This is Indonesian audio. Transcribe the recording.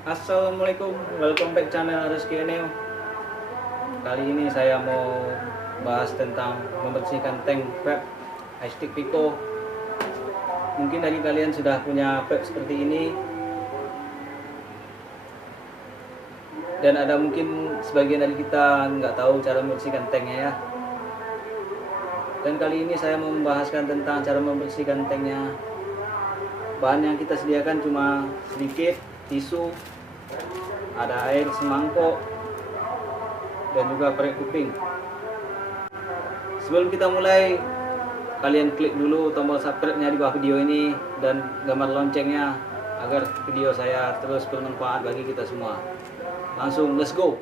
Assalamualaikum, welcome back channel Bersihkan. Kali ini saya mau bahas tentang membersihkan tank vape Istick Pico. Mungkin dari kalian sudah punya vape seperti ini, dan ada mungkin sebagian dari kita nggak tahu cara membersihkan tanknya ya. Dan kali ini saya mau membahaskan tentang cara membersihkan tanknya. Bahan yang kita sediakan cuma sedikit, tisu, ada air semangkok, dan juga korek kuping. Sebelum kita mulai, kalian klik dulu tombol subscribe-nya di bawah video ini dan gambar loncengnya agar video saya terus bermanfaat bagi kita semua. Langsung let's go.